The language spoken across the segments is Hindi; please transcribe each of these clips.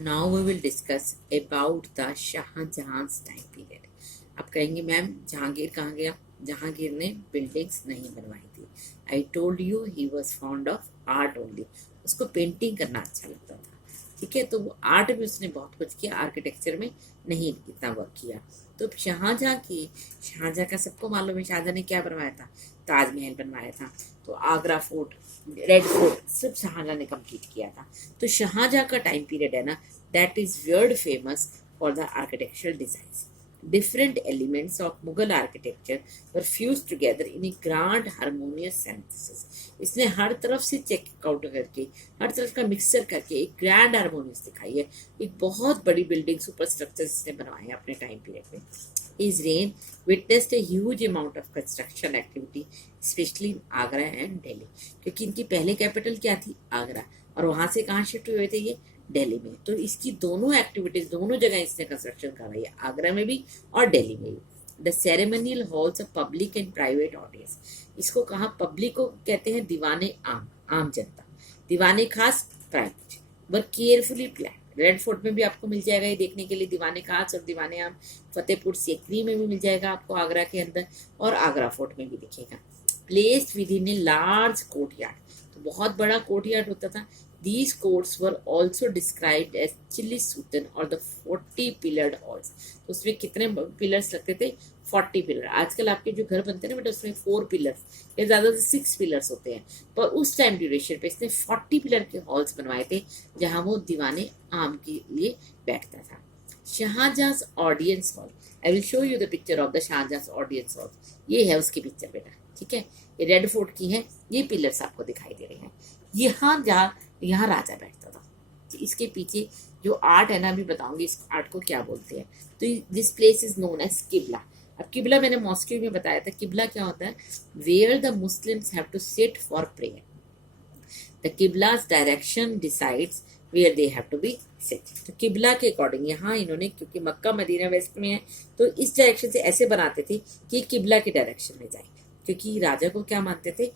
Now we will discuss about the Shahjahan time period. आप कहेंगे मैम जहांगीर कहाँ गया? जहांगीर ने बिल्डिंग्स नहीं बनवाई थी। I told you he was fond of art only. उसको पेंटिंग करना अच्छा लगता था। ठीक है, तो वो आर्ट में उसने बहुत कुछ किया, आर्किटेक्चर में नहीं इतना वर्क किया। तो शाहजहां का सबको मालूम है शाहजहां ने क्या बनवाया था। ताजमहल बनवाया था, तो आगरा फोर्ट, रेड फोर्ट सब शाहजहां ने कंप्लीट किया था। तो शाहजहां का टाइम पीरियड है ना, that is world famous for the architectural designs. Different elements of Mughal architecture were fused together in a grand harmonious synthesis. इसने हर तरफ से चेक आउट करके, हर तरफ का मिक्सचर करके एक ग्रैंड हारमोनियस दिखाई है। एक बहुत बड़ी बिल्डिंग, सुपर स्ट्रक्चर इसने बनवाए अपने टाइम पीरियड में। His reign witnessed a huge amount of construction activity, especially in Agra and Delhi. क्योंकि इनकी पहले कैपिटल क्या थी? आगरा, और वहां से कहाँ शिफ्ट हुए थे ये? दिल्ली में। तो इसकी दोनों एक्टिविटीज, दोनों जगह इसने कंस्ट्रक्शन करवाई है, आगरा में भी और दिल्ली में भी। The ceremonial halls of public and private audience, इसको कहा पब्लिक को कहते हैं दीवाने आम, आम जनता। दीवाने खास, प्राइवेट, वर केयरफुली प्लान। रेड फोर्ट में भी आपको मिल जाएगा ये देखने के लिए दीवाने खास और दीवाने आम। फतेहपुर सीकरी में भी मिल जाएगा आपको आगरा के अंदर, और आगरा फोर्ट में भी दिखेगा। Placed with in a large courtyard, तो बहुत बड़ा कोर्टयार्ड होता था। These courts were also described as Chihil Sutun और the 40 pillared halls। तो उसमें कितने पिलर्स लगते थे? 40 पिलर। आजकल आपके जो घर बनते हैं ना बेटा, उसमें 4 पिलर्स या ज्यादा से 6 पिलर्स होते हैं, पर उस टाइम ड्यूरेशन पे इसने 40 पिलर के हॉल्स बनवाए थे, जहां वो दीवाने आम के लिए बैठता था। Shahjahan audience hall, I will show you the picture of the Shahjahan audience hall. ये है उसकी पिक्चर बेटा, ठीक है, ये रेड फोर्ट की है। ये पिलर्स आपको दिखाई दे रहे हैं। यहाँ राजा बैठता था। तो इसके पीछे जो आर्ट है ना, अभी बताऊंगी इस आर्ट को क्या बोलते हैं। तो this place is known as qibla. अब किबला मैंने मॉस्को में बताया था। किबला क्या होता है? Where the Muslims have to sit for prayer. The किबला's direction decides where they have to be sit. तो किबला के अकॉर्डिंग यहाँ इन्होंने, क्योंकि मक्का मदीना वेस्ट में है, तो इस डायरेक्शन से ऐसे बनाते थे कि किबला के डायरेक्शन में जाए, क्योंकि राजा को क्या मानते थे?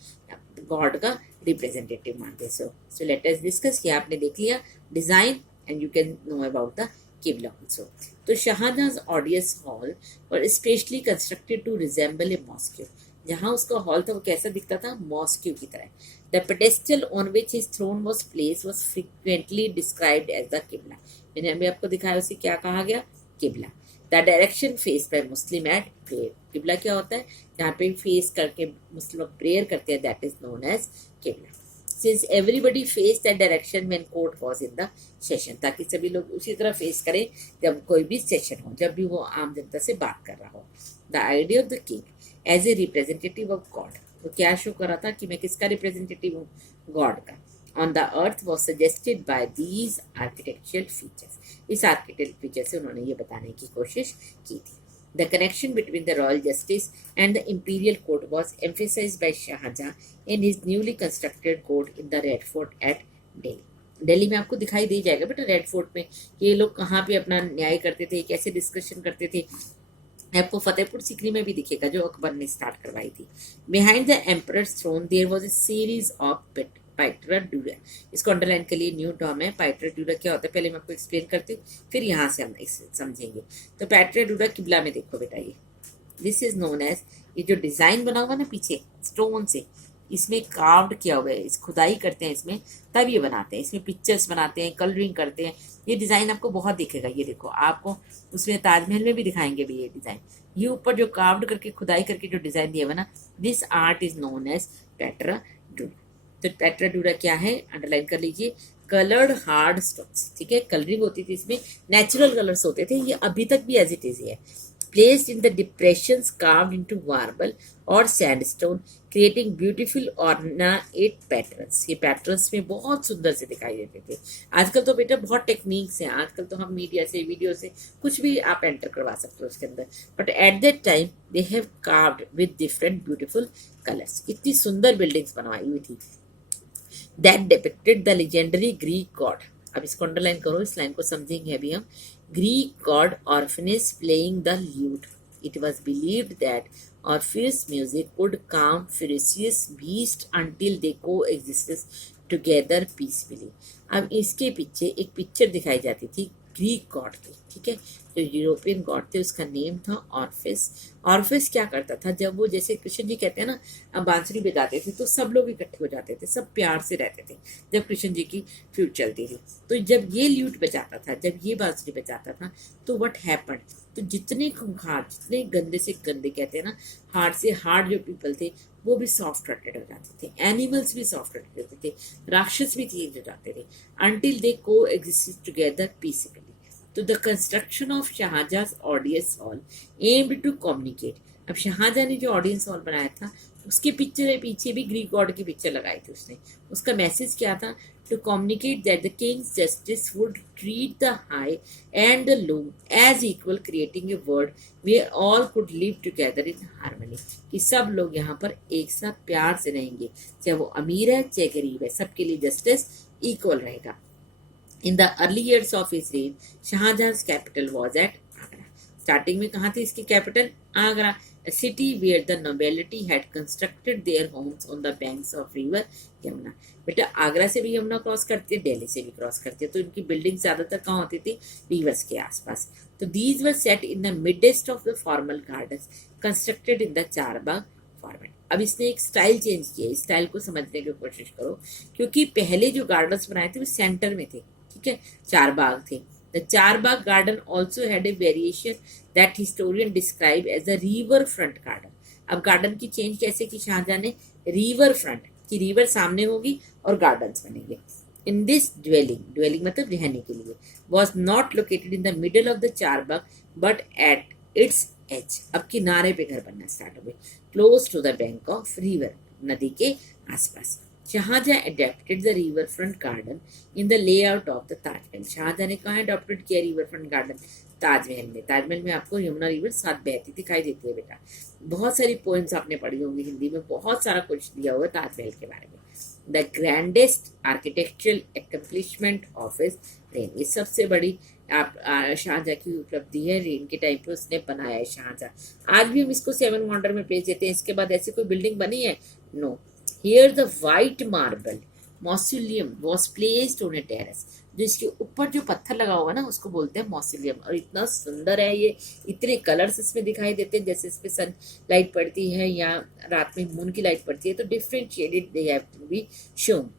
गॉड का रिप्रेजेंटेटिव मानते। So let us discuss. किया आपने देख लिया design and you can know about the qibla also. तो शाहजहां ऑडियंस हॉल और specially constructed to resemble a mosque. जहाँ उसका हॉल था वो कैसा दिखता था? मॉस्क्यू की तरह। The pedestal on which his throne was placed was frequently described as the qibla. मैंने अभी आपको दिखाया, उसे क्या कहा गया? किबला। The direction face by Muslim at prayer. किबला क्या होता है? जहाँ पे फेस करके मुस्लिम प्रेयर करते हैं, दैट इज नोन एज किबला। Since everybody face that direction when court was in the session, ताकि सभी लोग उसी तरह फेस करें जब कोई भी सेशन हो, जब भी वो आम जनता से बात कर रहा हो। The idea of the king as a representative of god, वो क्या शो कर रहा था कि मैं किसका रिप्रेजेंटेटिव हूँ? गॉड का। On the earth was suggested by these architectural features. इस आर्किटेक्चर फीचर से उन्होंने ये बताने की कोशिश की थी। The connection between the royal justice and the imperial court was emphasized by Shah Jahan in his newly constructed court in the Red Fort at Delhi. Delhi में आपको दिखाई दे जाएगा बेटा रेड फोर्ट में कि ये लोग कहाँ पे अपना न्याय करते थे, कैसे डिस्कशन करते थे। आपको फतेहपुर सीकरी में भी दिखेगा, जो अकबर ने स्टार्ट करवाई थी। Behind the emperor's throne there was a series of pietra dura. इसको अंडरलाइन के लिए न्यू टर्म है। पाइट्रा ड्यूरा क्या होता है पहले मैं आपको एक्सप्लेन करती हूँ, फिर यहाँ से हम इसे समझेंगे। तो पाइट्रा ड्यूरा किबला में देखो बेटा, ये दिस इज नोन एज, ये जो डिजाइन बना हुआ ना पीछे स्टोन से, इसमें कार्व्ड किया हुआ है, इस खुदाई करते हैं इसमें, तब ये बनाते हैं। इसमें पिक्चर्स बनाते हैं, कलरिंग करते हैं। ये डिजाइन आपको बहुत दिखेगा। ये देखो, आपको उसमें ताजमहल में भी दिखाएंगे भी ये डिजाइन। ये ऊपर जो कार्व्ड करके खुदाई करके जो डिजाइन दिया हुआ ना, this art is known as pietra dura. तो पेट्रा ड्यूरा क्या है? अंडरलाइन कर लीजिए। कलर्ड हार्ड स्टोन्स, ठीक है, कलरिंग होती थी इसमें, नेचुरल कलर्स होते थे। ये अभी तक भी एज इट इज है। Placed in the depressions carved into marble or sandstone, creating beautiful ornate patterns। ये पैटर्न्स में बहुत सुंदर से दिखाई देते थे। आजकल तो बेटा बहुत टेक्निक्स हैं, आजकल तो हम मीडिया से, वीडियो से कुछ भी आप एंटर करवा सकते हो उसके अंदर, but at that time they have carved with different beautiful colours. इतनी सुंदर बिल्डिंग्स बनवाई हुई थी। That depicted the legendary Greek God. अब इसको अंडरलाइन करो, इस लाइन को समझेंगे अभी हम। Greek god Orpheus playing the lute. It was believed that Orpheus' music could calm ferocious beasts until they coexisted together peacefully. अब इसके पीछे एक पिक्चर दिखाई जाती थी ग्रीक गॉड की, ठीक है, जो यूरोपियन गॉड थे उसका नेम था ऑर्फिस। ऑर्फिस क्या करता था, जब वो जैसे कृष्ण जी कहते हैं ना, अब बांसुरी बजाते थे तो सब लोग इकट्ठे हो जाते थे, सब प्यार से रहते थे जब कृष्ण जी की फ्लूट चलती थी। तो जब ये ल्यूट बजाता था, जब ये बांसुरी बजाता था, तो व्हाट हैपेंड, तो जितने खूंखार, जितने गंदे से गंदे कहते हैं ना, हार्ड से हार्ड जो पीपल थे वो भी सॉफ्ट हार्टेड हो जाते थे, एनिमल्स भी सॉफ्ट हार्टेड होते थे, राक्षस भी चेंज हो जाते थे, until they coexisted together peaceably. तो the construction of Shahjahan audience hall aimed to communicate. अब शाहजहां ने जो ऑडियंस हॉल बनाया था उसके पिक्चर के पीछे भी ग्रीक गॉड की पिक्चर लगाई थी उसने। उसका मैसेज क्या था, to communicate that the king's justice would treat the high and the low as equal, creating a world where all could live together in harmony, कि सब लोग यहाँ पर एक साथ प्यार से रहेंगे, चाहे वो अमीर है चाहे गरीब है, सबके लिए जस्टिस इक्वल रहेगा। In the early years of his reign, Shahjahan's capital was at Agra. Starting में कहाँ थी इसकी capital, Agra, a city where the nobility had constructed their homes on the banks of river Yamuna. बेटा आगरा से भी यमुना क्रॉस करती है, दिल्ली से भी क्रॉस करती है, तो इनकी बिल्डिंग ज्यादातर कहाँ होती थी, रिवर्स के आसपास। तो these were set in the midst of the formal gardens constructed in the Charbagh format. अब इसने एक स्टाइल चेंज किया, इस स्टाइल को समझने की कोशिश करो, क्योंकि पहले जो गार्डन्स बनाए थे वो सेंटर में थे, ठीक है, चार बाग थे। द चार बाग garden also had a variation that historian describe as a river front garden. अब गार्डन की चेंज कैसे की शाहजहां ने, रिवर फ्रंट, की रिवर सामने होगी और गार्डन्स बनेंगे। इन दिस ड्वेलिंग मतलब रहने के लिए, was not located in the middle of the चार bagh but at its edge. अब किनारे पे घर बनना स्टार्ट हो गए, close to the bank of river, नदी के आसपास। Shahjahan adapted the river front garden in the layout of the Taj Mahal. Shahjahan ने कहाँ अडॉप्टेड किया रिवर फ्रंट गार्डन, ताजमहल में। ताजमहल में आपको यमुना रिवर साथ बहती दिखाई देती है बेटा। बहुत सारी पोएम्स आपने पढ़ी होंगी हिंदी में, बहुत सारा कुछ दिया हुआ ताजमहल के बारे में। The grandest architectural accomplishment of his reign, ये सबसे बड़ी आप शाहजहां की उपलब्धि है, रेन के टाइम पे उसने बनाया है शाहजहां। आज भी हम इसको 7 वंडर में प्लेस देते हैं। इसके बाद ऐसी कोई बिल्डिंग बनी है, no. Here the white marble mausoleum was placed on a terrace, जो इसके ऊपर जो पत्थर लगा हुआ ना उसको बोलते हैं मॉसिलियम। और इतना सुंदर है ये, इतने कलर्स इसमें दिखाई देते हैं, जैसे इस पे सन लाइट पड़ती है या रात में मून की लाइट पड़ती है, तो different shaded they have to be shown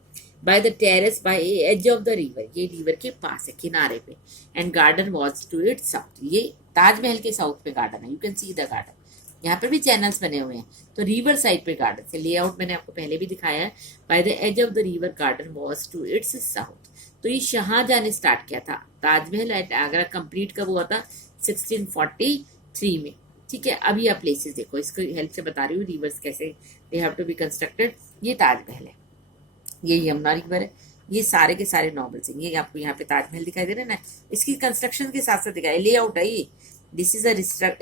by the terrace by edge of the river, ये रिवर के पास है, किनारे पे। And garden was to it south, ये ताजमहल के साउथ पे गार्डन है, you can see the garden. यहाँ पे भी चैनल्स बने हुए हैं, तो रिवर साइड पे गार्डन से लेआउट मैंने आपको पहले भी दिखाया है। By the edge of the river garden was to its south. तो ये शाहजहां ने स्टार्ट किया था। ताजमहल एट आगरा कंप्लीट कब हुआ था, 1643 में, ठीक है। अभी आप प्लेसेस देखो, इसको हेल्प से बता रही हूँ रिवर्स कैसे they have to be constructed. ये ताजमहल है, ये यमुना रिवर है, ये सारे के सारे नॉवेल्स हैं। ये आपको यहाँ पे ताजमहल दिखाई दे रहा है ना, इसकी कंस्ट्रक्शन के साथ साथ दिखाया, लेआउट है ये। This is a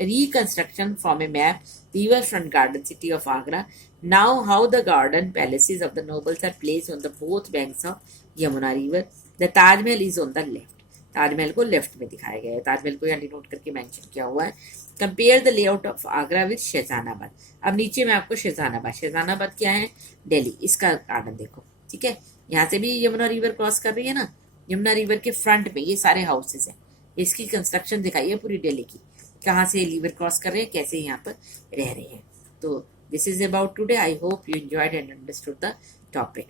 reconstruction from a map river front garden city of Agra. Now how the garden palaces of the nobles are placed on the both banks of Yamuna river. The Taj Mahal is on the left, Taj Mahal को लेफ्ट में दिखाया गया है, ताजमहल को यहाँ डिनोट करके मेंशन किया हुआ है। Compare the layout of Agra with Shahjahanabad. अब नीचे में आपको शहजहानाबाद क्या है, दिल्ली, इसका गार्डन देखो, ठीक है। यहाँ से भी यमुना रिवर क्रॉस कर रही है ना, यमुना रिवर के फ्रंट पे ये सारे हाउसेस हैं। इसकी कंस्ट्रक्शन दिखाई है पूरी दिल्ली की, कहाँ से रिवर क्रॉस कर रहे हैं, कैसे यहाँ पर रह रहे हैं। तो this is about today. I hope you enjoyed and understood the topic.